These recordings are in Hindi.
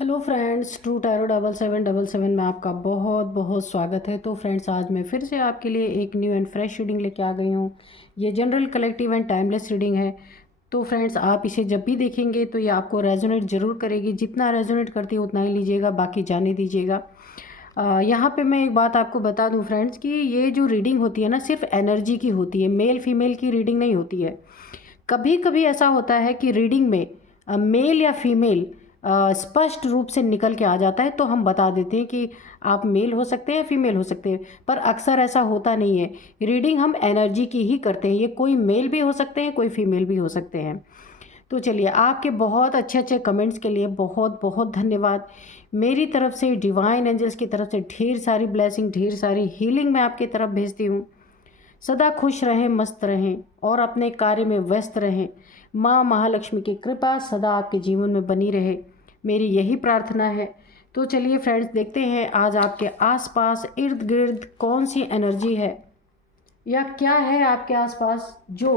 हेलो फ्रेंड्स, ट्रू टैरो 7777 में आपका बहुत बहुत स्वागत है। तो फ्रेंड्स, आज मैं फिर से आपके लिए एक न्यू एंड फ्रेश रीडिंग लेके आ गई हूँ। ये general collective and timeless reading है। तो फ्रेंड्स, आप इसे जब भी देखेंगे तो ये आपको रेजोनेट ज़रूर करेगी। जितना रेजोनेट करती है उतना ही लीजिएगा, बाकी जाने दीजिएगा। यहाँ पे मैं एक बात आपको बता दूँ फ्रेंड्स कि ये जो रीडिंग होती है ना, सिर्फ एनर्जी की होती है, मेल फीमेल की रीडिंग नहीं होती है। कभी कभी ऐसा होता है कि रीडिंग में मेल या फीमेल स्पष्ट रूप से निकल के आ जाता है, तो हम बता देते हैं कि आप मेल हो सकते हैं या फीमेल हो सकते हैं। पर अक्सर ऐसा होता नहीं है। रीडिंग हम एनर्जी की ही करते हैं। ये कोई मेल भी हो सकते हैं, कोई फीमेल भी हो सकते हैं। तो चलिए, आपके बहुत अच्छे अच्छे कमेंट्स के लिए बहुत बहुत धन्यवाद। मेरी तरफ से, डिवाइन एंजल्स की तरफ से ढेर सारी ब्लेसिंग, ढेर सारी हीलिंग मैं आपकी तरफ भेजती हूँ। सदा खुश रहें, मस्त रहें और अपने कार्य में व्यस्त रहें। माँ महालक्ष्मी की कृपा सदा आपके जीवन में बनी रहे, मेरी यही प्रार्थना है। तो चलिए फ्रेंड्स, देखते हैं आज आपके आसपास इर्द गिर्द कौन सी एनर्जी है या क्या है आपके आसपास जो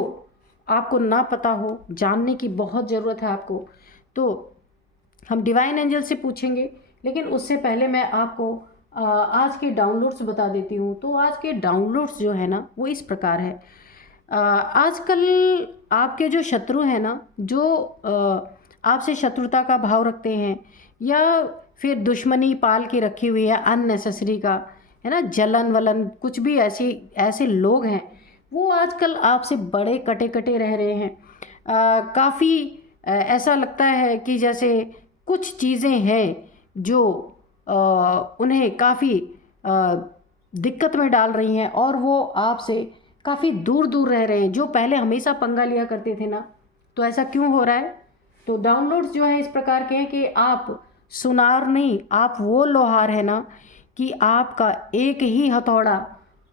आपको ना पता हो। जानने की बहुत ज़रूरत है आपको। तो हम डिवाइन एंजल से पूछेंगे, लेकिन उससे पहले मैं आपको आज के डाउनलोड्स बता देती हूँ। तो आज के डाउनलोड्स जो है ना, वो इस प्रकार है। आजकल आपके जो शत्रु हैं ना, जो आपसे शत्रुता का भाव रखते हैं या फिर दुश्मनी पाल के रखी हुई है अननेसेसरी का, है ना, जलन वलन कुछ भी, ऐसी ऐसे लोग हैं, वो आजकल आपसे बड़े कटे कटे रह रहे हैं। काफ़ी ऐसा लगता है कि जैसे कुछ चीज़ें हैं जो उन्हें काफ़ी दिक्कत में डाल रही हैं और वो आपसे काफ़ी दूर दूर रह रहे हैं। जो पहले हमेशा पंगा लिया करते थे ना, तो ऐसा क्यों हो रहा है? तो डाउनलोड्स जो है इस प्रकार के हैं कि आप सुनार नहीं, आप वो लोहार है ना, कि आपका एक ही हथौड़ा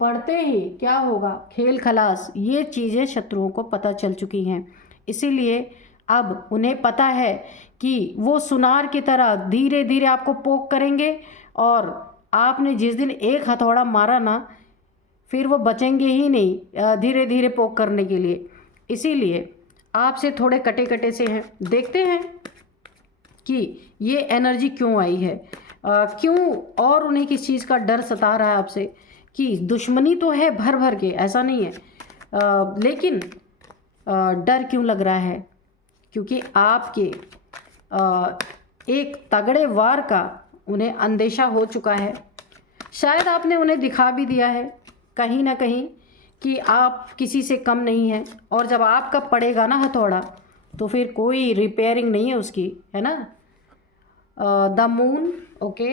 पड़ते ही क्या होगा, खेल खलास। ये चीज़ें शत्रुओं को पता चल चुकी हैं। इसीलिए अब उन्हें पता है कि वो सुनार की तरह धीरे धीरे आपको पोक करेंगे और आपने जिस दिन एक हथौड़ा मारा ना, फिर वो बचेंगे ही नहीं धीरे धीरे पोक करने के लिए। इसीलिए आपसे थोड़े कटे कटे से हैं। देखते हैं कि ये एनर्जी क्यों आई है, क्यों, और उन्हें किस चीज़ का डर सता रहा है आपसे। कि दुश्मनी तो है भर भर के, ऐसा नहीं है, लेकिन डर क्यों लग रहा है? क्योंकि आपके एक तगड़े वार का उन्हें अंदेशा हो चुका है। शायद आपने उन्हें दिखा भी दिया है कहीं ना कहीं कि आप किसी से कम नहीं हैं, और जब आपका पड़ेगा ना हथौड़ा, तो फिर कोई रिपेयरिंग नहीं है उसकी, है ना। The moon, okay.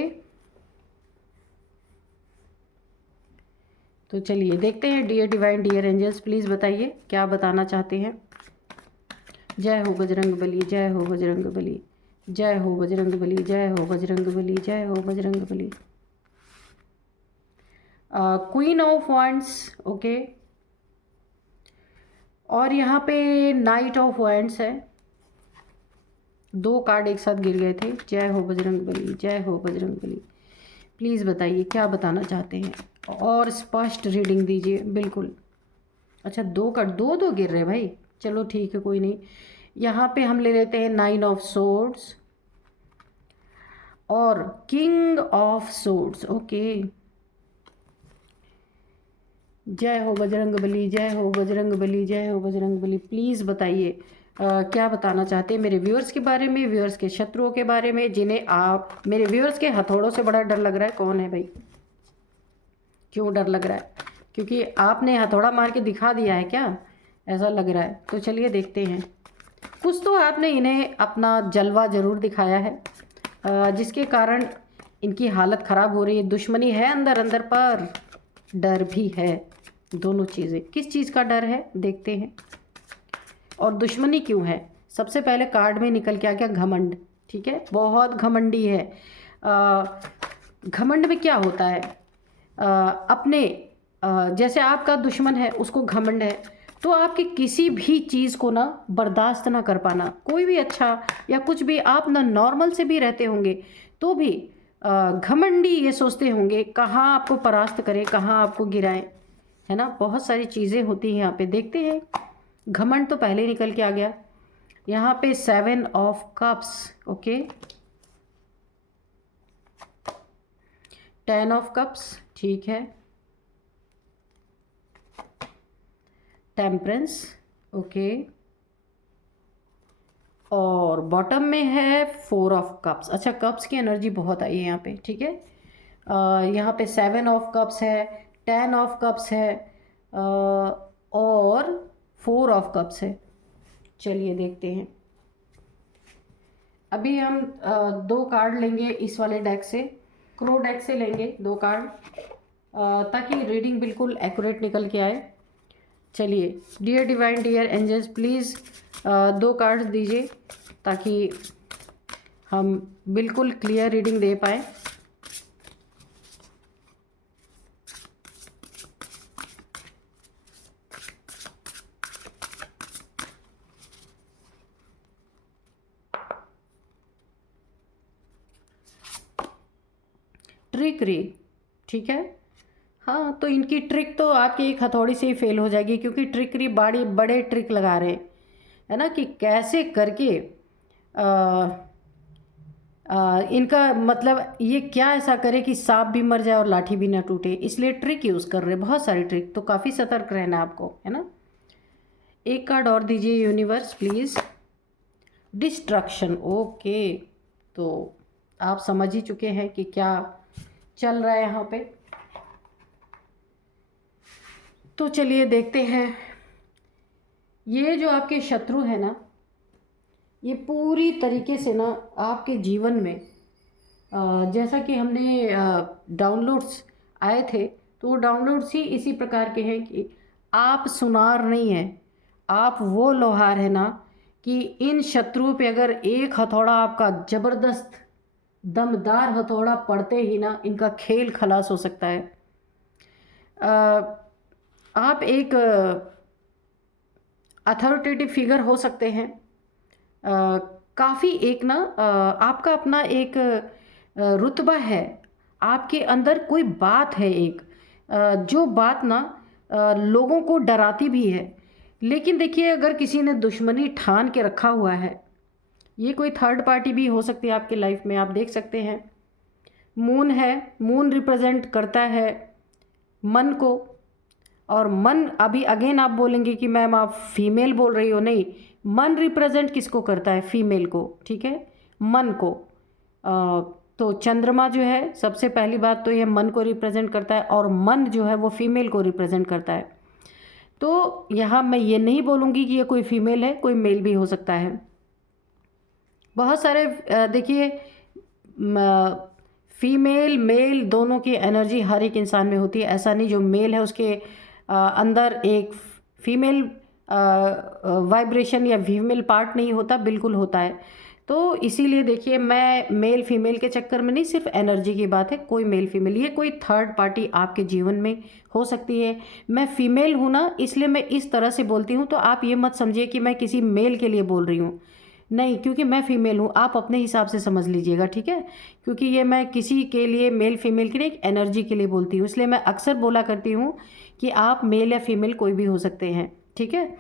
तो चलिए देखते हैं, dear divine, dear angels, please बताइए क्या बताना चाहते हैं। जय हो बजरंग बली, जय हो बजरंग बली, जय हो बजरंग बली, जय हो बजरंग बली, जय हो Bajrang Bali. Queen of wands, okay. और यहाँ पे नाइट ऑफ वांड्स है। दो कार्ड एक साथ गिर गए थे। जय हो बजरंग बली, जय हो बजरंग बली। प्लीज़ बताइए क्या बताना चाहते हैं और स्पष्ट रीडिंग दीजिए, बिल्कुल। अच्छा, दो कार्ड दो गिर रहे भाई, चलो ठीक है, कोई नहीं। यहाँ पे हम ले लेते हैं नाइन ऑफ सोर्ड्स और किंग ऑफ सोर्ड्स, ओके। जय हो बजरंग बली, जय हो बजरंग बली, जय हो बजरंग बली। प्लीज़ बताइए क्या बताना चाहते हैं मेरे व्यूअर्स के बारे में, व्यूअर्स के शत्रुओं के बारे में, जिन्हें आप, मेरे व्यूअर्स के हथौड़ों से बड़ा डर लग रहा है। कौन है भाई? क्यों डर लग रहा है? क्योंकि आपने हथौड़ा मार के दिखा दिया है क्या, ऐसा लग रहा है? तो चलिए देखते हैं। कुछ तो आपने इन्हें अपना जलवा ज़रूर दिखाया है जिसके कारण इनकी हालत ख़राब हो रही है। दुश्मनी है अंदर अंदर, पर डर भी है। दोनों चीज़ें, किस चीज़ का डर है देखते हैं, और दुश्मनी क्यों है। सबसे पहले कार्ड में निकल के आ गया घमंड, ठीक है, बहुत घमंडी है। घमंड में क्या होता है, अपने जैसे आपका दुश्मन है, उसको घमंड है, तो आपकी किसी भी चीज़ को ना बर्दाश्त ना कर पाना। कोई भी अच्छा या कुछ भी, आप ना नॉर्मल से भी रहते होंगे तो भी घमंडी ये सोचते होंगे कहाँ आपको परास्त करें, कहाँ आपको गिराएं, है ना। बहुत सारी चीज़ें होती हैं यहाँ पे। देखते हैं, घमंड तो पहले निकल के आ गया। यहाँ पे 7 of cups, okay. 10 of cups, ठीक है, टेम्परेंस, ओके, और बॉटम में है 4 ऑफ कप्स। अच्छा, कप्स की एनर्जी बहुत आई है यहाँ पे, ठीक है। यहाँ पे 7 ऑफ कप्स है, 10 ऑफ कप्स है, और 4 ऑफ कप्स है। चलिए देखते हैं। अभी हम 2 कार्ड लेंगे इस वाले डेक से, क्रो डेक से लेंगे 2 कार्ड, ताकि रीडिंग बिल्कुल एक्यूरेट निकल के आए। चलिए, dear divine, dear angels, please 2 card दीजिए ताकि हम बिल्कुल क्लियर रीडिंग दे पाए। ट्रिकरी, ठीक है। हाँ, तो इनकी ट्रिक तो आपकी एक हथौड़ी से ही फेल हो जाएगी, क्योंकि ट्रिकरी बड़ी बड़े ट्रिक लगा रहे हैं, है ना, कि कैसे करके इनका मतलब ये क्या ऐसा करे कि सांप भी मर जाए और लाठी भी ना टूटे, इसलिए ट्रिक यूज़ कर रहे हैं, बहुत सारी ट्रिक। तो काफ़ी सतर्क रहना आपको, है ना। एक कार्ड और दीजिए यूनिवर्स प्लीज़। डिस्ट्रक्शन, ओके, तो आप समझ ही चुके हैं कि क्या चल रहा है यहाँ पे। तो चलिए देखते हैं। ये जो आपके शत्रु है ना, ये पूरी तरीके से ना आपके जीवन में जैसा कि हमने डाउनलोड्स आए थे, तो वो डाउनलोड्स ही इसी प्रकार के हैं कि आप सुनार नहीं हैं, आप वो लोहार है ना कि इन शत्रुओं पे अगर एक हथौड़ा आपका ज़बरदस्त दमदार हथौड़ा पड़ते ही ना इनका खेल खलास हो सकता है। आप एक अथॉरिटेटिव फिगर हो सकते हैं, काफ़ी एक ना आपका अपना एक रुतबा है, आपके अंदर कोई बात है एक जो बात ना लोगों को डराती भी है। लेकिन देखिए, अगर किसी ने दुश्मनी ठान के रखा हुआ है, ये कोई थर्ड पार्टी भी हो सकती है आपके लाइफ में, आप देख सकते हैं। मून है, मून रिप्रेजेंट करता है मन को, और मन, अभी अगेन आप बोलेंगे कि मैम आप फीमेल बोल रही हो, नहीं, मन रिप्रेजेंट किसको करता है? फीमेल को, ठीक है, मन को। तो चंद्रमा जो है, सबसे पहली बात तो ये मन को रिप्रेजेंट करता है, और मन जो है वो फीमेल को रिप्रेजेंट करता है। तो यहाँ मैं ये नहीं बोलूँगी कि ये कोई फीमेल है, कोई मेल भी हो सकता है। बहुत सारे देखिए, फीमेल मेल दोनों की एनर्जी हर एक इंसान में होती है। ऐसा नहीं जो मेल है उसके अंदर एक फीमेल वाइब्रेशन या फीमेल पार्ट नहीं होता, बिल्कुल होता है। तो इसीलिए देखिए, मैं मेल फीमेल के चक्कर में नहीं, सिर्फ एनर्जी की बात है। कोई मेल फीमेल, ये कोई थर्ड पार्टी आपके जीवन में हो सकती है। मैं फीमेल हूँ ना, इसलिए मैं इस तरह से बोलती हूँ, तो आप ये मत समझिए कि मैं किसी मेल के लिए बोल रही हूँ, नहीं, क्योंकि मैं फीमेल हूँ, आप अपने हिसाब से समझ लीजिएगा, ठीक है। क्योंकि ये मैं किसी के लिए, मेल फीमेल के लिए, एक एनर्जी के लिए बोलती हूँ, इसलिए मैं अक्सर बोला करती हूँ कि आप मेल या फीमेल कोई भी हो सकते हैं, ठीक है।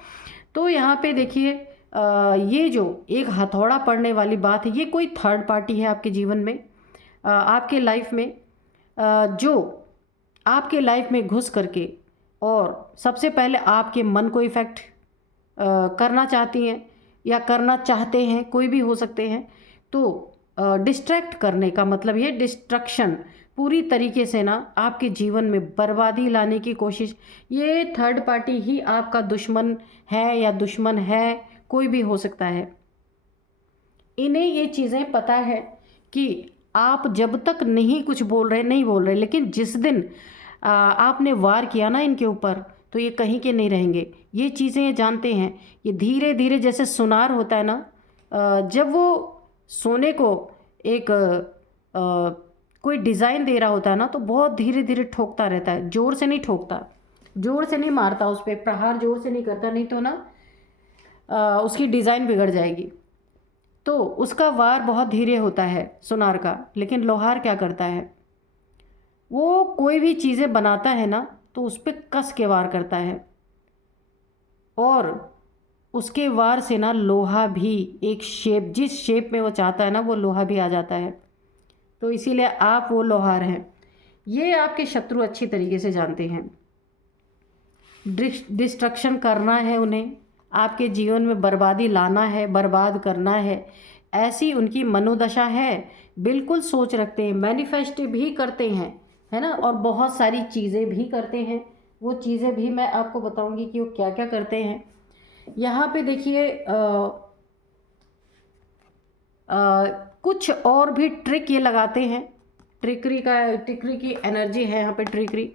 तो यहाँ पे देखिए, ये जो एक हथौड़ा पड़ने वाली बात है, ये कोई थर्ड पार्टी है आपके जीवन में, आपके लाइफ में, जो आपके लाइफ में घुस करके और सबसे पहले आपके मन को इफ़ेक्ट करना चाहती हैं या करना चाहते हैं, कोई भी हो सकते हैं। तो डिस्ट्रैक्ट करने का मतलब ये डिस्ट्रक्शन, पूरी तरीके से ना आपके जीवन में बर्बादी लाने की कोशिश, ये थर्ड पार्टी ही आपका दुश्मन है या दुश्मन है, कोई भी हो सकता है। इन्हें ये चीज़ें पता है कि आप जब तक नहीं कुछ बोल रहे, नहीं बोल रहे, लेकिन जिस दिन आपने वार किया ना इनके ऊपर, तो ये कहीं के नहीं रहेंगे। ये चीज़ें ये जानते हैं। ये धीरे धीरे, जैसे सुनार होता है ना, जब वो सोने को एक कोई डिज़ाइन दे रहा होता है ना, तो बहुत धीरे धीरे ठोकता रहता है, ज़ोर से नहीं ठोकता, ज़ोर से नहीं मारता, उस पर प्रहार ज़ोर से नहीं करता, नहीं तो ना उसकी डिज़ाइन बिगड़ जाएगी। तो उसका वार बहुत धीरे होता है सुनार का। लेकिन लोहार क्या करता है, वो कोई भी चीज़ें बनाता है ना, तो उस पर कस के वार करता है, और उसके वार से ना लोहा भी एक शेप, जिस शेप में वो चाहता है ना, वो लोहा भी आ जाता है। तो इसीलिए आप वो लोहार हैं ये आपके शत्रु अच्छी तरीके से जानते हैं। डिस्ट्रक्शन करना है उन्हें, आपके जीवन में बर्बादी लाना है, बर्बाद करना है, ऐसी उनकी मनोदशा है। बिल्कुल सोच रखते हैं, मैनिफेस्ट भी करते हैं, है ना, और बहुत सारी चीज़ें भी करते हैं। वो चीज़ें भी मैं आपको बताऊंगी कि वो क्या क्या करते हैं। यहाँ पे देखिए कुछ और भी ट्रिक ये लगाते हैं। ट्रिकरी की एनर्जी है यहाँ पे, ट्रिकरी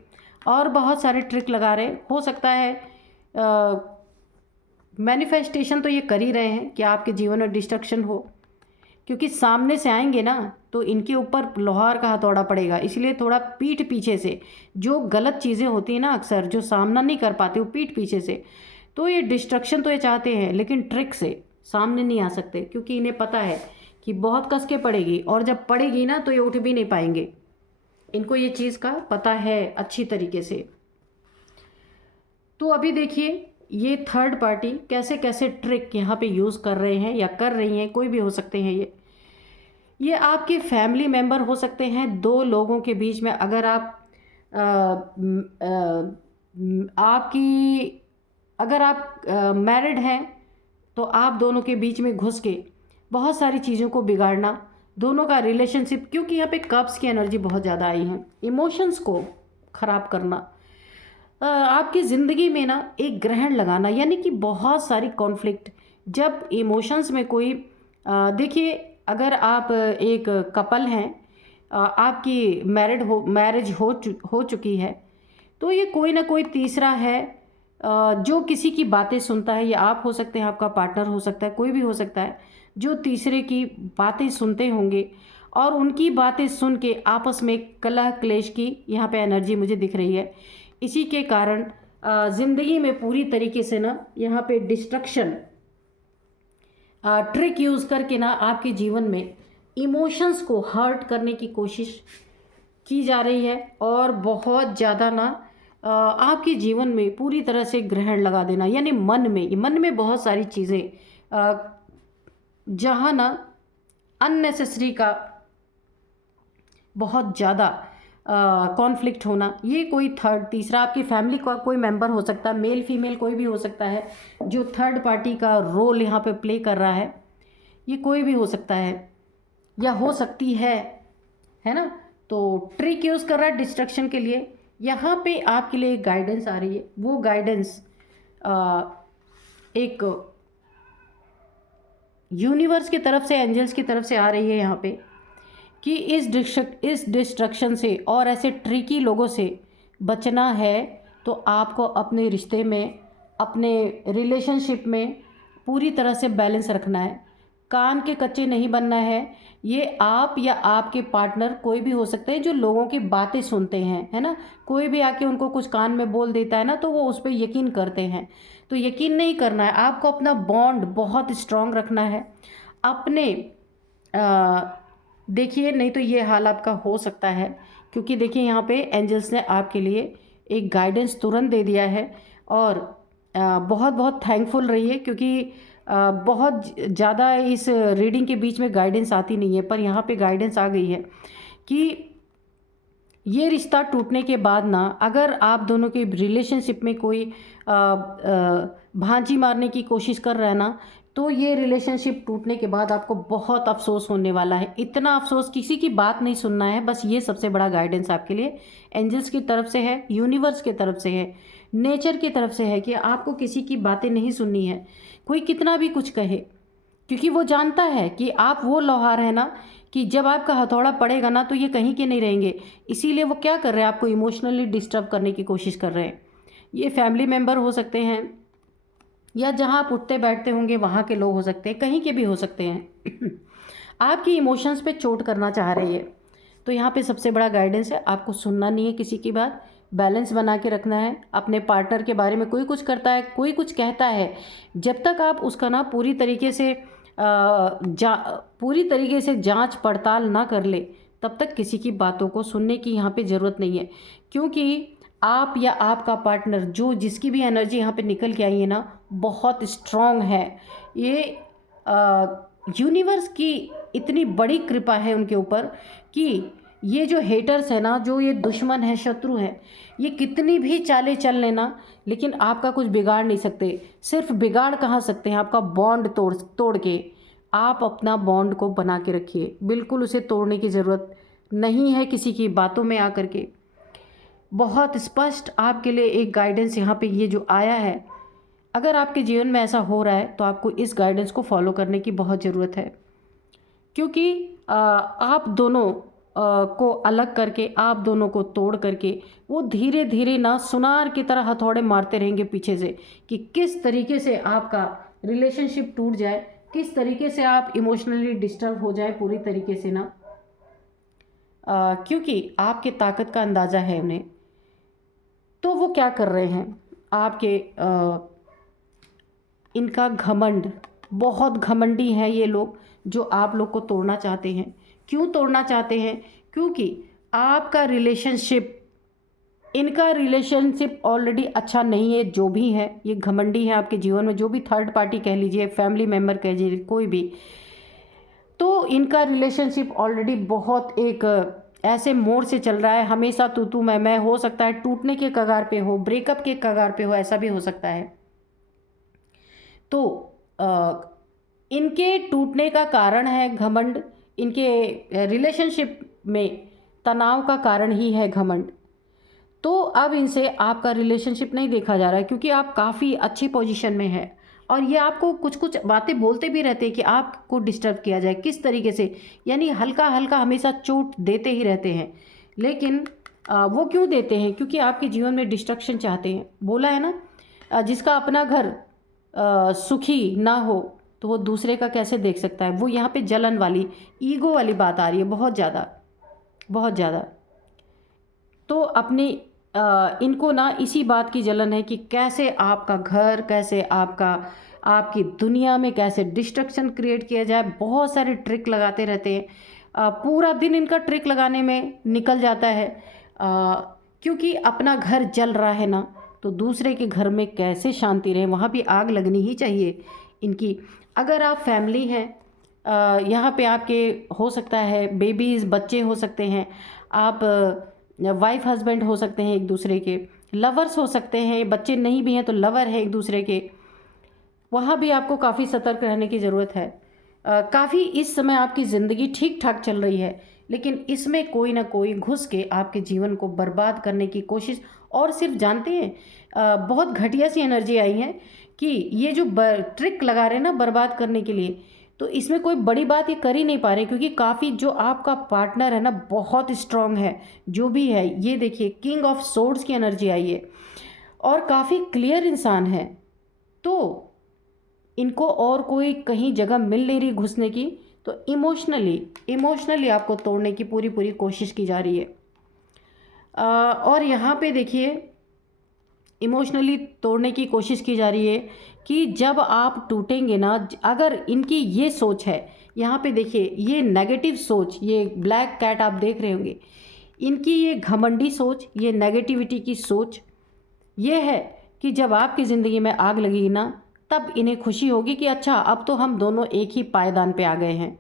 और बहुत सारे ट्रिक लगा रहे। हो सकता है मैनिफेस्टेशन तो ये कर ही रहे हैं कि आपके जीवन में डिस्ट्रक्शन हो, क्योंकि सामने से आएंगे ना तो इनके ऊपर लोहार का हथौड़ा पड़ेगा। इसलिए थोड़ा पीठ पीछे से जो गलत चीज़ें होती हैं ना, अक्सर जो सामना नहीं कर पाते वो पीठ पीछे से, तो ये डिस्ट्रक्शन तो ये चाहते हैं लेकिन ट्रिक से सामने नहीं आ सकते, क्योंकि इन्हें पता है कि बहुत कस के पड़ेगी और जब पड़ेगी ना तो ये उठ भी नहीं पाएंगे। इनको ये चीज़ का पता है अच्छी तरीके से। तो अभी देखिए ये थर्ड पार्टी कैसे कैसे ट्रिक यहाँ पे यूज़ कर रहे हैं या कर रही हैं, कोई भी हो सकते हैं। ये आपके फैमिली मेम्बर हो सकते हैं। दो लोगों के बीच में अगर आप अगर आप मैरिड हैं तो आप दोनों के बीच में घुस के बहुत सारी चीज़ों को बिगाड़ना, दोनों का रिलेशनशिप, क्योंकि यहाँ पे कप्स की एनर्जी बहुत ज़्यादा आई है, इमोशंस को ख़राब करना, आपकी ज़िंदगी में ना एक ग्रहण लगाना, यानी कि बहुत सारी कॉन्फ्लिक्ट। जब इमोशंस में कोई देखिए अगर आप एक कपल हैं, आपकी मैरिज हो चुकी है, तो ये कोई ना कोई तीसरा है जो किसी की बातें सुनता है। या आप हो सकते हैं, आपका पार्टनर हो सकता है, कोई भी हो सकता है जो तीसरे की बातें सुनते होंगे और उनकी बातें सुन के आपस में कलह क्लेश की यहाँ पे एनर्जी मुझे दिख रही है। इसी के कारण ज़िंदगी में पूरी तरीके से ना यहाँ पे डिस्ट्रक्शन ट्रिक यूज़ करके ना आपके जीवन में इमोशंस को हर्ट करने की कोशिश की जा रही है और बहुत ज़्यादा ना आपके जीवन में पूरी तरह से ग्रहण लगा देना, यानी मन में बहुत सारी चीज़ें जहाँ ना अननेसेसरी का बहुत ज़्यादा कॉन्फ्लिक्ट होना। ये कोई तीसरा आपकी फैमिली का कोई मेंबर हो सकता है, मेल फीमेल कोई भी हो सकता है जो थर्ड पार्टी का रोल यहाँ पे प्ले कर रहा है। ये कोई भी हो सकता है या हो सकती है ना। तो ट्रिक यूज़ कर रहा है डिस्ट्रक्शन के लिए। यहाँ पे आपके लिए एक गाइडेंस आ रही है। वो गाइडेंस एक यूनिवर्स की तरफ से, एंजल्स की तरफ से आ रही है यहाँ पे कि इस डिस्ट्रक्शन से और ऐसे ट्रिकी लोगों से बचना है। तो आपको अपने रिश्ते में, अपने रिलेशनशिप में पूरी तरह से बैलेंस रखना है। कान के कच्चे नहीं बनना है। ये आप या आपके पार्टनर कोई भी हो सकते हैं जो लोगों की बातें सुनते हैं, है ना। कोई भी आके उनको कुछ कान में बोल देता है ना तो वो उस पर यकीन करते हैं। तो यकीन नहीं करना है, आपको अपना बॉन्ड बहुत स्ट्रांग रखना है अपने देखिए, नहीं तो ये हाल आपका हो सकता है, क्योंकि देखिए यहाँ पे एंजल्स ने आपके लिए एक गाइडेंस तुरंत दे दिया है। और बहुत बहुत थैंकफुल रहिए, क्योंकि बहुत ज़्यादा इस रीडिंग के बीच में गाइडेंस आती नहीं है, पर यहाँ पे गाइडेंस आ गई है कि ये रिश्ता टूटने के बाद ना, अगर आप दोनों के रिलेशनशिप में कोई भांजी मारने की कोशिश कर रहा है ना, तो ये रिलेशनशिप टूटने के बाद आपको बहुत अफसोस होने वाला है। इतना अफसोस, किसी की बात नहीं सुनना है। बस ये सबसे बड़ा गाइडेंस आपके लिए एंजल्स की तरफ से है, यूनिवर्स की तरफ से है, नेचर की तरफ से है कि आपको किसी की बातें नहीं सुननी है, कोई कितना भी कुछ कहे, क्योंकि वो जानता है कि आप वो लोहार है ना कि जब आपका हथौड़ा पड़ेगा ना तो ये कहीं के नहीं रहेंगे। इसीलिए वो क्या कर रहे हैं, आपको इमोशनली डिस्टर्ब करने की कोशिश कर रहे हैं। ये फैमिली मेम्बर हो सकते हैं या जहाँ आप उठते बैठते होंगे वहाँ के लोग हो सकते हैं, कहीं के भी हो सकते हैं। आपकी इमोशंस पे चोट करना चाह रही है। तो यहाँ पे सबसे बड़ा गाइडेंस है, आपको सुनना नहीं है किसी की बात, बैलेंस बना के रखना है। अपने पार्टनर के बारे में कोई कुछ करता है, कोई कुछ कहता है, जब तक आप उसका ना पूरी तरीके से जांच पड़ताल ना कर ले, तब तक किसी की बातों को सुनने की यहाँ पे ज़रूरत नहीं है। क्योंकि आप या आपका पार्टनर जो जिसकी भी एनर्जी यहाँ पे निकल के आई है ना, बहुत स्ट्रॉन्ग है। ये यूनिवर्स की इतनी बड़ी कृपा है उनके ऊपर कि ये जो हेटर्स है ना, जो ये दुश्मन है, शत्रु है, ये कितनी भी चालें चल लेना, लेकिन आपका कुछ बिगाड़ नहीं सकते। सिर्फ बिगाड़ कहाँ सकते हैं, आपका बॉन्ड तोड़ तोड़ के। आप अपना बॉन्ड को बना के रखिए, बिल्कुल उसे तोड़ने की ज़रूरत नहीं है किसी की बातों में आकर के। बहुत स्पष्ट आपके लिए एक गाइडेंस यहाँ पे ये जो आया है, अगर आपके जीवन में ऐसा हो रहा है तो आपको इस गाइडेंस को फॉलो करने की बहुत ज़रूरत है, क्योंकि आप दोनों को अलग करके, आप दोनों को तोड़ करके वो धीरे धीरे ना सुनार की तरह हथौड़े मारते रहेंगे पीछे से कि किस तरीके से आपका रिलेशनशिप टूट जाए, किस तरीके से आप इमोशनली डिस्टर्ब हो जाए पूरी तरीके से ना, क्योंकि आपके ताकत का अंदाज़ा है उन्हें। तो वो क्या कर रहे हैं आपके, इनका घमंड, बहुत घमंडी हैं ये लोग जो आप लोग को तोड़ना चाहते हैं। क्यों तोड़ना चाहते हैं? क्योंकि आपका रिलेशनशिप, इनका रिलेशनशिप ऑलरेडी अच्छा नहीं है। जो भी है ये घमंडी है आपके जीवन में, जो भी थर्ड पार्टी कह लीजिए, फैमिली मेम्बर कह लीजिए, कोई भी, तो इनका रिलेशनशिप ऑलरेडी बहुत एक ऐसे मोड़ से चल रहा है, हमेशा तू मैं, हो सकता है टूटने के कगार पे हो, ब्रेकअप के कगार पे हो, ऐसा भी हो सकता है। तो इनके टूटने का कारण है घमंड, इनके रिलेशनशिप में तनाव का कारण ही है घमंड। तो अब इनसे आपका रिलेशनशिप नहीं देखा जा रहा है, क्योंकि आप काफ़ी अच्छी पोजीशन में है और ये आपको कुछ कुछ बातें बोलते भी रहते हैं कि आपको डिस्टर्ब किया जाए, किस तरीके से, यानी हल्का हल्का हमेशा चोट देते ही रहते हैं। लेकिन वो क्यों देते हैं? क्योंकि आपके जीवन में डिस्ट्रक्शन चाहते हैं। बोला है ना, जिसका अपना घर सुखी ना हो तो वो दूसरे का कैसे देख सकता है। वो यहाँ पे जलन वाली, ईगो वाली बात आ रही है बहुत ज़्यादा, बहुत ज़्यादा। तो अपनी इनको ना इसी बात की जलन है कि कैसे आपका घर, कैसे आपकी दुनिया में कैसे डिस्ट्रक्शन क्रिएट किया जाए। बहुत सारे ट्रिक लगाते रहते हैं, पूरा दिन इनका ट्रिक लगाने में निकल जाता है, क्योंकि अपना घर जल रहा है ना, तो दूसरे के घर में कैसे शांति रहे, वहाँ भी आग लगनी ही चाहिए इनकी। अगर आप फैमिली हैं, यहाँ पे आपके हो सकता है बेबीज़, बच्चे हो सकते हैं, आप वाइफ हस्बैंड हो सकते हैं एक दूसरे के, लवर्स हो सकते हैं, बच्चे नहीं भी हैं तो लवर है एक दूसरे के, वहाँ भी आपको काफ़ी सतर्क रहने की ज़रूरत है। काफ़ी इस समय आपकी ज़िंदगी ठीक ठाक चल रही है, लेकिन इसमें कोई ना कोई घुस के आपके जीवन को बर्बाद करने की कोशिश, और सिर्फ जानते हैं, बहुत घटिया सी एनर्जी आई है कि ये जो ट्रिक लगा रहे हैं ना बर्बाद करने के लिए, तो इसमें कोई बड़ी बात ये कर ही नहीं पा रहे, क्योंकि काफ़ी जो आपका पार्टनर है ना बहुत स्ट्रांग है। जो भी है ये देखिए, किंग ऑफ सोर्ड्स की एनर्जी आई है और काफ़ी क्लियर इंसान है। तो इनको और कोई कहीं जगह मिल नहीं रही घुसने की, तो इमोशनली आपको तोड़ने की पूरी कोशिश की जा रही है। और यहाँ पे देखिए, इमोशनली तोड़ने की कोशिश की जा रही है कि जब आप टूटेंगे ना, अगर इनकी ये सोच है, यहाँ पे देखिए ये नेगेटिव सोच, ये ब्लैक कैट आप देख रहे होंगे, इनकी ये घमंडी सोच, ये नेगेटिविटी की सोच ये है कि जब आपकी ज़िंदगी में आग लगेगी ना, तब इन्हें खुशी होगी कि अच्छा अब तो हम दोनों एक ही पायदान पे आ गए हैं।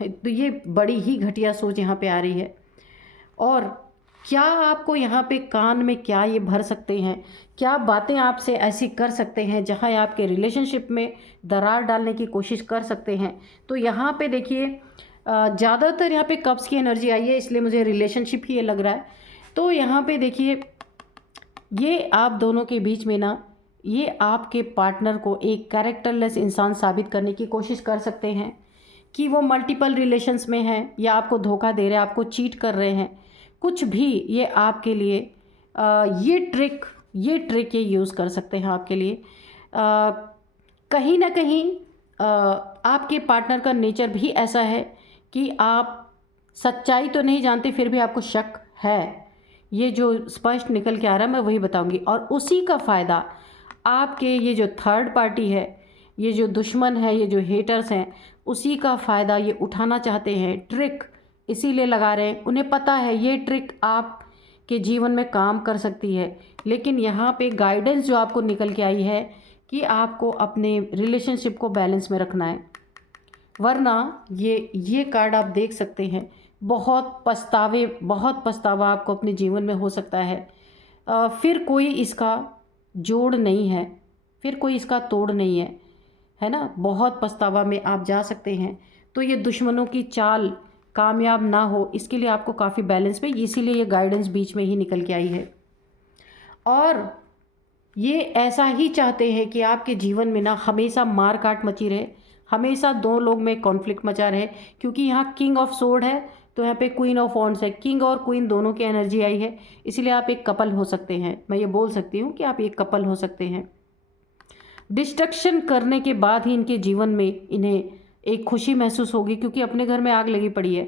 तो ये बड़ी ही घटिया सोच यहाँ पे आ रही है। और क्या आपको यहाँ पे कान में क्या ये भर सकते हैं, क्या बातें आपसे ऐसी कर सकते हैं जहाँ आपके रिलेशनशिप में दरार डालने की कोशिश कर सकते हैं। तो यहाँ पे देखिए, ज़्यादातर यहाँ पे कप्स की एनर्जी आई है, इसलिए मुझे रिलेशनशिप ही ये लग रहा है। तो यहाँ पे देखिए, ये आप दोनों के बीच में ना, ये आपके पार्टनर को एक कैरेक्टरलेस इंसान साबित करने की कोशिश कर सकते हैं कि वो मल्टीपल रिलेशंस में हैं, या आपको धोखा दे रहे हैं, आपको चीट कर रहे हैं, कुछ भी। ये आपके लिए ये ट्रिक ये यूज़ कर सकते हैं आपके लिए। कहीं ना कहीं आपके पार्टनर का नेचर भी ऐसा है कि आप सच्चाई तो नहीं जानते, फिर भी आपको शक है। ये जो स्पष्ट निकल के आ रहा है मैं वही बताऊंगी, और उसी का फ़ायदा आपके ये जो थर्ड पार्टी है, ये जो दुश्मन है, ये जो हेटर्स हैं, उसी का फ़ायदा ये उठाना चाहते हैं। ट्रिक इसीलिए लगा रहे हैं, उन्हें पता है ये ट्रिक आपके जीवन में काम कर सकती है। लेकिन यहाँ पे गाइडेंस जो आपको निकल के आई है कि आपको अपने रिलेशनशिप को बैलेंस में रखना है, वरना ये कार्ड आप देख सकते हैं, बहुत पछतावा आपको अपने जीवन में हो सकता है। फिर कोई इसका जोड़ नहीं है, फिर कोई इसका तोड़ नहीं है ना। बहुत पछतावा में आप जा सकते हैं। तो ये दुश्मनों की चाल कामयाब ना हो, इसके लिए आपको काफ़ी बैलेंस में, इसीलिए ये गाइडेंस बीच में ही निकल के आई है। और ये ऐसा ही चाहते हैं कि आपके जीवन में ना हमेशा मार काट मची रहे, हमेशा दो लोग में कॉन्फ्लिक्ट मचा रहे, क्योंकि यहाँ किंग ऑफ सोर्ड है तो यहाँ पे क्वीन ऑफ वॉन्ड्स है। किंग और क्वीन दोनों की एनर्जी आई है, इसलिए आप एक कपल हो सकते हैं। मैं ये बोल सकती हूँ कि आप एक कपल हो सकते हैं। डिस्ट्रक्शन करने के बाद ही इनके जीवन में इन्हें एक खुशी महसूस होगी, क्योंकि अपने घर में आग लगी पड़ी है।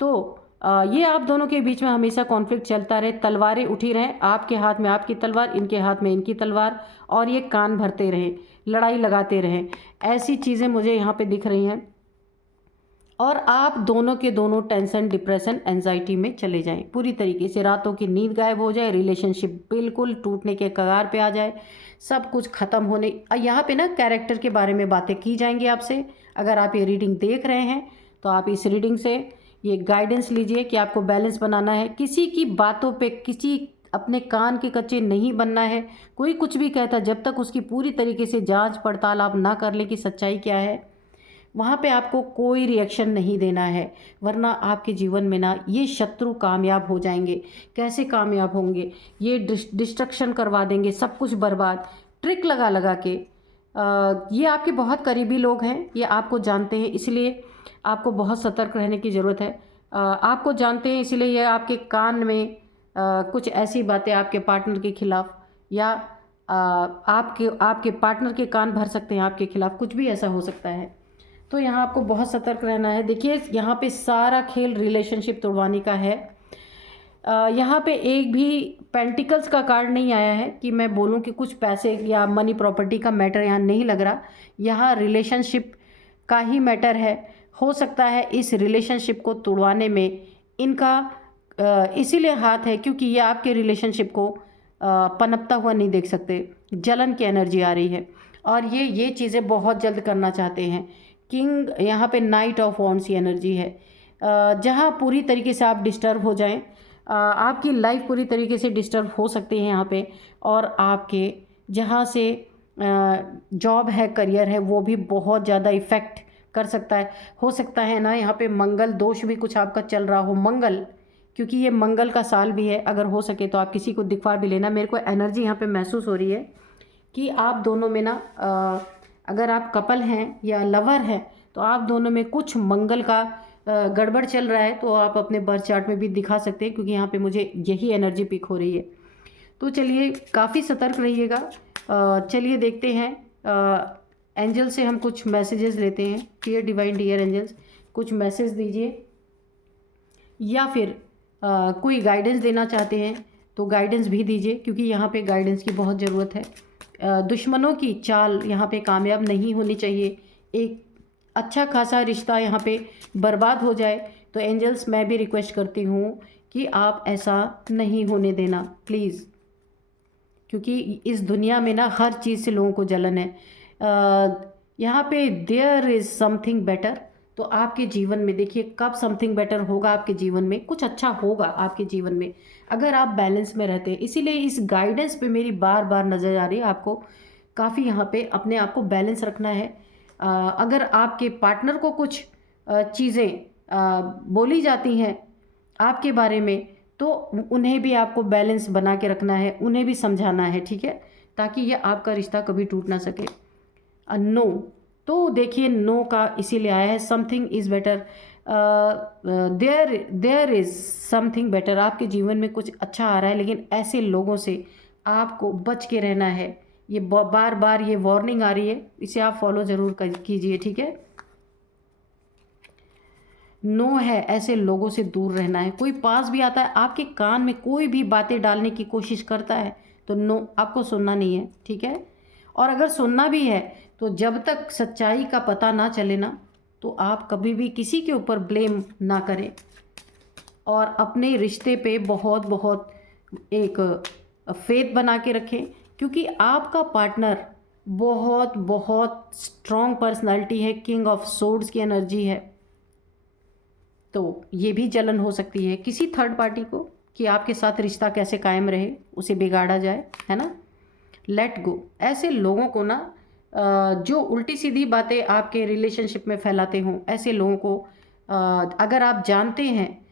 तो ये आप दोनों के बीच में हमेशा कॉन्फ्लिक्ट चलता रहे, तलवारें उठी रहें, आपके हाथ में आपकी तलवार, इनके हाथ में इनकी तलवार, और ये कान भरते रहें, लड़ाई लगाते रहें। ऐसी चीज़ें मुझे यहाँ पे दिख रही हैं। और आप दोनों के दोनों टेंशन, डिप्रेशन, एंजाइटी में चले जाएं पूरी तरीके से, रातों की नींद गायब हो जाए, रिलेशनशिप बिल्कुल टूटने के कगार पे आ जाए, सब कुछ ख़त्म होने। यहाँ पे ना कैरेक्टर के बारे में बातें की जाएंगी आपसे। अगर आप ये रीडिंग देख रहे हैं तो आप इस रीडिंग से ये गाइडेंस लीजिए कि आपको बैलेंस बनाना है। किसी की बातों पे, किसी अपने कान के कच्चे नहीं बनना है। कोई कुछ भी कहता, जब तक उसकी पूरी तरीके से जांच पड़ताल आप ना कर ले कि सच्चाई क्या है, वहाँ पे आपको कोई रिएक्शन नहीं देना है। वरना आपके जीवन में ना ये शत्रु कामयाब हो जाएंगे। कैसे कामयाब होंगे? ये डिस्ट्रक्शन करवा देंगे, सब कुछ बर्बाद, ट्रिक लगा लगा के। ये आपके बहुत करीबी लोग हैं, ये आपको जानते हैं, इसलिए आपको बहुत सतर्क रहने की ज़रूरत है। आपको जानते हैं, इसलिए ये आपके कान में कुछ ऐसी बातें आपके पार्टनर के खिलाफ, या आपके पार्टनर के कान भर सकते हैं आपके खिलाफ, कुछ भी ऐसा हो सकता है। तो यहाँ आपको बहुत सतर्क रहना है। देखिए, यहाँ पे सारा खेल रिलेशनशिप तोड़वाने का है। यहाँ पे एक भी पेंटिकल्स का कार्ड नहीं आया है कि मैं बोलूँ कि कुछ पैसे या मनी प्रॉपर्टी का मैटर यहाँ नहीं लग रहा। यहाँ रिलेशनशिप का ही मैटर है। हो सकता है इस रिलेशनशिप को तोड़वाने में इनका इसीलिए हाथ है, क्योंकि ये आपके रिलेशनशिप को पनपता हुआ नहीं देख सकते। जलन की एनर्जी आ रही है और ये चीज़ें बहुत जल्द करना चाहते हैं। किंग यहाँ पे नाइट ऑफ वॉन्ड्स की एनर्जी है, जहाँ पूरी तरीके से आप डिस्टर्ब हो जाएं। आपकी लाइफ पूरी तरीके से डिस्टर्ब हो सकती है यहाँ पे, और आपके जहाँ से जॉब है, करियर है, वो भी बहुत ज़्यादा इफ़ेक्ट कर सकता है। हो सकता है ना यहाँ पे मंगल दोष भी कुछ आपका चल रहा हो। मंगल, क्योंकि ये मंगल का साल भी है, अगर हो सके तो आप किसी को दिखवा भी लेना। मेरे को एनर्जी यहाँ पे महसूस हो रही है कि आप दोनों में ना अगर आप कपल हैं या लवर हैं तो आप दोनों में कुछ मंगल का गड़बड़ चल रहा है। तो आप अपने बर्थ चार्ट में भी दिखा सकते हैं, क्योंकि यहाँ पे मुझे यही एनर्जी पिक हो रही है। तो चलिए, काफ़ी सतर्क रहिएगा। चलिए देखते हैं, एंजल से हम कुछ मैसेजेस लेते हैं। डियर डिवाइन, डियर एंजल्स, कुछ मैसेज दीजिए, या फिर कोई गाइडेंस देना चाहते हैं तो गाइडेंस भी दीजिए, क्योंकि यहाँ पे गाइडेंस की बहुत ज़रूरत है। दुश्मनों की चाल यहाँ पे कामयाब नहीं होनी चाहिए। एक अच्छा खासा रिश्ता यहाँ पे बर्बाद हो जाए। तो एंजल्स, मैं भी रिक्वेस्ट करती हूँ कि आप ऐसा नहीं होने देना प्लीज़, क्योंकि इस दुनिया में ना हर चीज़ से लोगों को जलन है। यहाँ पे देयर इज़ समथिंग बेटर। तो आपके जीवन में देखिए, कब समथिंग बेटर होगा आपके जीवन में, कुछ अच्छा होगा आपके जीवन में अगर आप बैलेंस में रहते हैं। इसीलिए इस गाइडेंस पे मेरी बार बार नज़र आ रही है। आपको काफ़ी यहाँ पे अपने आप को बैलेंस रखना है। अगर आपके पार्टनर को कुछ चीज़ें बोली जाती हैं आपके बारे में, तो उन्हें भी आपको बैलेंस बना के रखना है, उन्हें भी समझाना है, ठीक है, ताकि ये आपका रिश्ता कभी टूट ना सके। नो, तो देखिए, नो का इसीलिए आया है, something is better. There is something better. आपके जीवन में कुछ अच्छा आ रहा है, लेकिन ऐसे लोगों से आपको बच के रहना है। ये बार बार ये वार्निंग आ रही है, इसे आप फॉलो ज़रूर कीजिए, ठीक है। नो है, ऐसे लोगों से दूर रहना है। कोई पास भी आता है, आपके कान में कोई भी बातें डालने की कोशिश करता है, तो नो, आपको सुनना नहीं है, ठीक है। और अगर सुनना भी है तो जब तक सच्चाई का पता ना चले ना, तो आप कभी भी किसी के ऊपर ब्लेम ना करें, और अपने रिश्ते पे बहुत बहुत एक फेथ बना के रखें, क्योंकि आपका पार्टनर बहुत बहुत स्ट्रॉन्ग पर्सनालिटी है, किंग ऑफ सोर्ड्स की एनर्जी है। तो ये भी जलन हो सकती है किसी थर्ड पार्टी को कि आपके साथ रिश्ता कैसे कायम रहे, उसे बिगाड़ा जाए, है ना। Let go. ऐसे लोगों को ना जो उल्टी सीधी बातें आपके रिलेशनशिप में फैलाते हों, ऐसे लोगों को अगर आप जानते हैं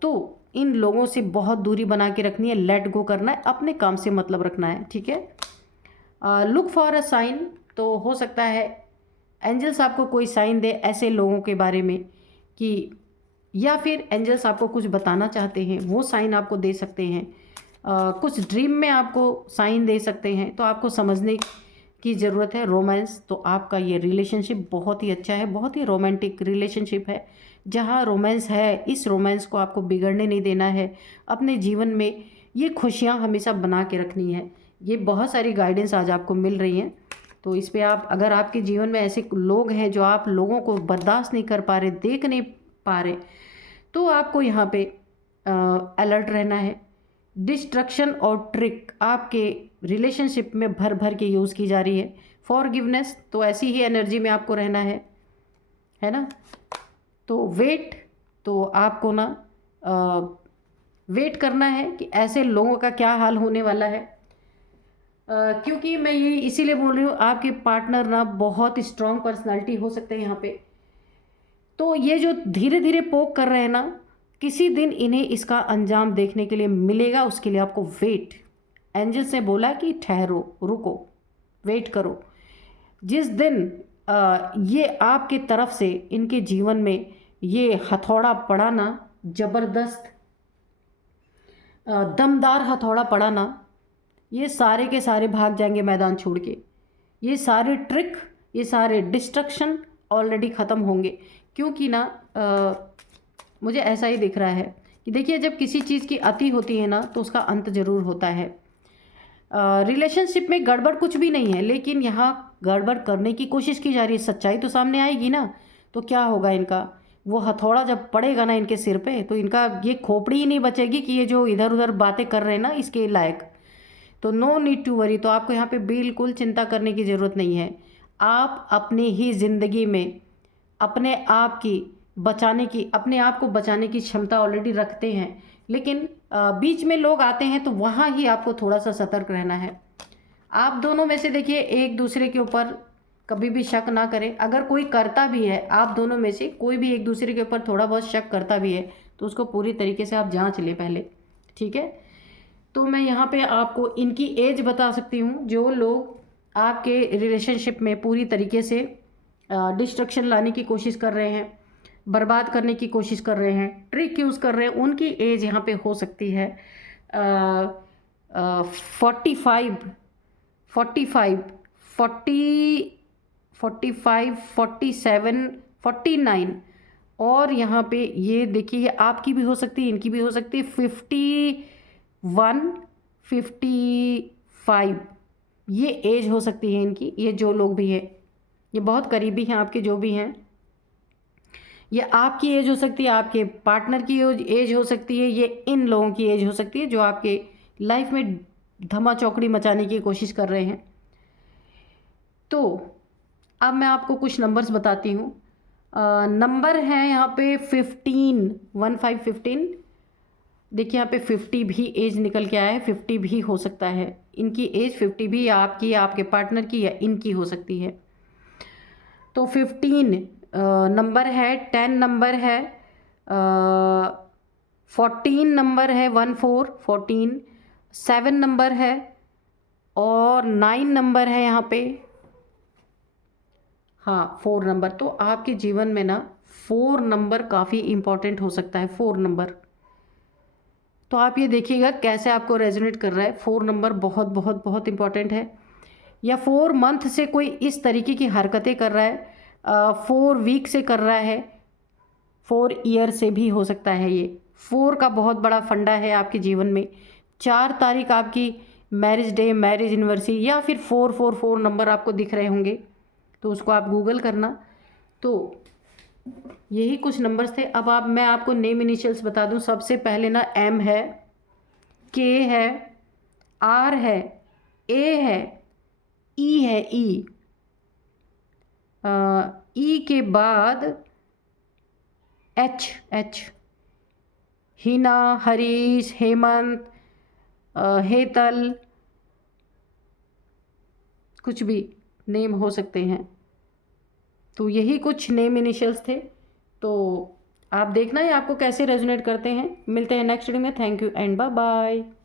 तो इन लोगों से बहुत दूरी बना के रखनी है, लेट गो करना है, अपने काम से मतलब रखना है, ठीक है। लुक फॉर अ साइन, तो हो सकता है एंजल्स आपको कोई साइन दे ऐसे लोगों के बारे में कि, या फिर एंजल्स आपको कुछ बताना चाहते हैं, वो साइन आपको दे सकते हैं। कुछ ड्रीम में आपको साइन दे सकते हैं, तो आपको समझने की ज़रूरत है। रोमांस, तो आपका ये रिलेशनशिप बहुत ही अच्छा है, बहुत ही रोमांटिक रिलेशनशिप है। जहाँ रोमांस है, इस रोमांस को आपको बिगड़ने नहीं देना है। अपने जीवन में ये खुशियाँ हमेशा बना के रखनी है। ये बहुत सारी गाइडेंस आज आपको मिल रही हैं, तो इस पे आप, अगर आपके जीवन में ऐसे लोग हैं जो आप लोगों को बर्दाश्त नहीं कर पा रहे, देख नहीं पा रहे, तो आपको यहाँ पे अलर्ट रहना है। डिस्ट्रक्शन और ट्रिक आपके रिलेशनशिप में भर भर के यूज़ की जा रही है। फॉरगिवनेस, तो ऐसी ही एनर्जी में आपको रहना है ना। तो वेट, तो आपको ना वेट करना है कि ऐसे लोगों का क्या हाल होने वाला है। क्योंकि मैं ये इसीलिए बोल रही हूँ, आपके पार्टनर ना बहुत स्ट्रॉन्ग पर्सनालिटी हो सकते हैं यहाँ पे। तो ये जो धीरे धीरे पोक कर रहे हैं ना, किसी दिन इन्हें इसका अंजाम देखने के लिए मिलेगा, उसके लिए आपको वेट। एंजल से बोला कि ठहरो, रुको, वेट करो। जिस दिन ये आपके तरफ से इनके जीवन में ये हथौड़ा पड़ा ना, ज़बरदस्त दमदार हथौड़ा पड़ा ना, ये सारे के सारे भाग जाएंगे मैदान छोड़ के। ये सारे ट्रिक, ये सारे डिस्ट्रक्शन ऑलरेडी ख़त्म होंगे। क्योंकि ना मुझे ऐसा ही दिख रहा है कि देखिए, जब किसी चीज़ की अति होती है ना, तो उसका अंत ज़रूर होता है। रिलेशनशिप में गड़बड़ कुछ भी नहीं है, लेकिन यहाँ गड़बड़ करने की कोशिश की जा रही है। सच्चाई तो सामने आएगी ना, तो क्या होगा इनका, वो हथौड़ा जब पड़ेगा ना इनके सिर पे, तो इनका ये खोपड़ी ही नहीं बचेगी कि ये जो इधर उधर बातें कर रहे हैं ना इसके लायक। तो नो नीड टू वरी, तो आपको यहाँ पे बिल्कुल चिंता करने की ज़रूरत नहीं है। आप अपनी ही ज़िंदगी में अपने आप की बचाने की, अपने आप को बचाने की क्षमता ऑलरेडी रखते हैं, लेकिन बीच में लोग आते हैं, तो वहाँ ही आपको थोड़ा सा सतर्क रहना है। आप दोनों में से देखिए, एक दूसरे के ऊपर कभी भी शक ना करें। अगर कोई करता भी है, आप दोनों में से कोई भी एक दूसरे के ऊपर थोड़ा बहुत शक करता भी है, तो उसको पूरी तरीके से आप जांच लें पहले, ठीक है। तो मैं यहाँ पे आपको इनकी एज बता सकती हूँ। जो लोग आपके रिलेशनशिप में पूरी तरीके से डिस्ट्रक्शन लाने की कोशिश कर रहे हैं, बर्बाद करने की कोशिश कर रहे हैं, ट्रिक यूज़ कर रहे हैं, उनकी एज यहाँ पे हो सकती है 45, 45, 45, 47, 49। और यहाँ पे ये देखिए, ये आपकी भी हो सकती है, इनकी भी हो सकती है 51, 55, ये एज हो सकती है इनकी। ये जो लोग भी हैं, ये बहुत करीबी हैं आपके, जो भी हैं, ये आपकी एज हो सकती है, आपके पार्टनर की एज हो सकती है, ये इन लोगों की एज हो सकती है जो आपके लाइफ में धमा चौकड़ी मचाने की कोशिश कर रहे हैं। तो अब मैं आपको कुछ नंबर्स बताती हूँ। नंबर है यहाँ पे 15, 15। देखिए यहाँ पे 50 भी एज निकल के आया है, 50 भी हो सकता है इनकी एज, 50 भी या आपकी या आपके पार्टनर की या इनकी हो सकती है। तो 15 नंबर है, 10 नंबर है, 14 नंबर है, 14, 7 नंबर है, और 9 नंबर है यहाँ पे, हाँ 4 नंबर। तो आपके जीवन में ना 4 नंबर काफ़ी इम्पॉर्टेंट हो सकता है, 4 नंबर। तो आप ये देखिएगा कैसे आपको रेजोनेट कर रहा है। 4 नंबर बहुत बहुत बहुत इम्पॉर्टेंट है। या 4 मंथ से कोई इस तरीके की हरकतें कर रहा है, 4 वीक से कर रहा है, 4 ईयर से भी हो सकता है। ये 4 का बहुत बड़ा फंडा है आपके जीवन में। 4 तारीख आपकी मैरिज डे, मैरिज एनिवर्सरी, या फिर 444 नंबर आपको दिख रहे होंगे, तो उसको आप गूगल करना। तो यही कुछ नंबर्स थे। अब मैं आपको नेम इनिशियल्स बता दूं। सबसे पहले ना M है, K है, R है, A है, ई है, ई। ई के बाद एच, एच। हिना, हरीश, हेमंत, हेतल, कुछ भी नेम हो सकते हैं। तो यही कुछ नेम इनिशियल्स थे। तो आप देखना है आपको कैसे रेजोनेट करते हैं। मिलते हैं नेक्स्ट वीडियो में। Thank you and bye bye.